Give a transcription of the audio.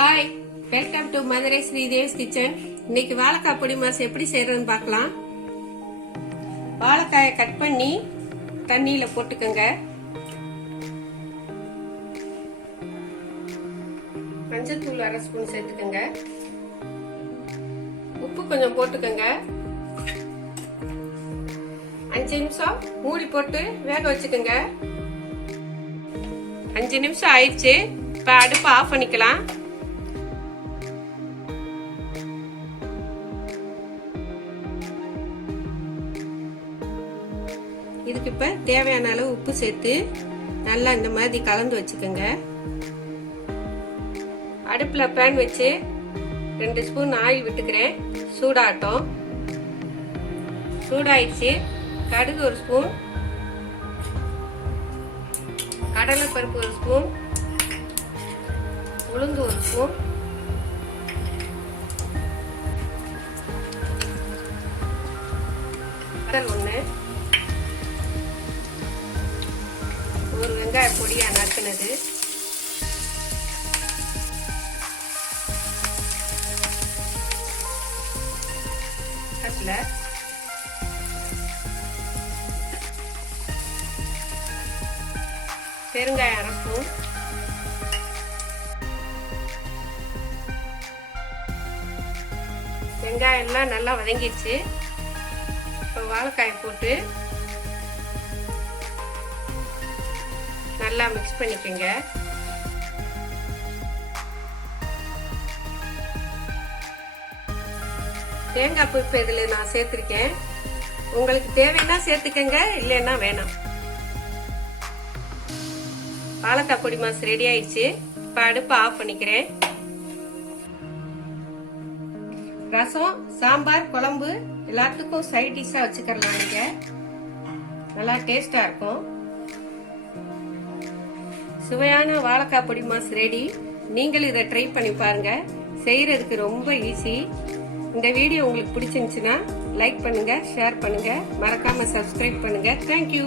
Hi, welcome to Madurai Sridevi's kitchen. இன்னைக்கு வாழைக்காய் பொடி மாஸ் எப்படி செய்யறதுன்னு பார்க்கலாம். வாழைக்காயை கட் பண்ணி தண்ணியில போட்டுக்கோங்க. மஞ்சத்தூள் 1/2 ஸ்பூன் சேர்த்துக்கோங்க. உப்பு கொஞ்சம் போட்டுக்கோங்க. 5 நிமிஷம் மூடி போட்டு வேக வச்சுக்கோங்க. 5 நிமிஷம் ஆயிடுச்சு. இப்ப அடுப்பை ஆஃப் பண்ணிக்கலாம். இதுக்கு இப்ப தேவையான அளவு உப்பு சேர்த்து நல்லா இந்த மாதிரி கலந்து வச்சுக்கோங்க. அடுப்புல பேன் வச்சு 2 ஸ்பூன் ஆயில் விட்டுக்கிறேன். சூடாகட்டும். சூடாயிடுச்சு. கடுகு 1 ஸ்பூன், கடலைப்பருப்பு 1 ஸ்பூன், உளுந்து 1 ஸ்பூன், கடல் 1, ஒரு வெங்காய பொடியா நறுக்கினது, கருவேப்பிலை, பெருங்காயம் 1/2 ஸ்பூன், வெங்காயம் எல்லாம் நல்லா வதங்கிடுச்சு. இப்போ வாழைக்காயை போட்டு நல்லா மிக்ஸ் பண்ணிக்கோங்க. தேங்காய் பூ இப்போ இதில் நான் சேர்த்துருக்கேன். உங்களுக்கு தேவைன்னா சேர்த்துக்கங்க, இல்லைன்னா வேணாம். வாழைக்காய் பொடி மாஸ் ரெடி ஆயிடுச்சு. இப்போ அடுப்பை ஆஃப் பண்ணிக்கிறேன். ரசம், சாம்பார், குழம்பு எல்லாத்துக்கும் சைட் டிஷ்ஷா வச்சுக்கலாம். நீங்க நல்லா டேஸ்டா இருக்கும். சுவையான வாழைக்காய் பொடி மாஸ் ரெடி. நீங்கள் இதை ட்ரை பண்ணி பாருங்க. செய்யறதுக்கு ரொம்ப ஈஸி. இந்த வீடியோ உங்களுக்கு பிடிச்சிருந்துச்சுன்னா லைக் பண்ணுங்க, ஷேர் பண்ணுங்க, மறக்காம சப்ஸ்கிரைப் பண்ணுங்க. தேங்க்யூ.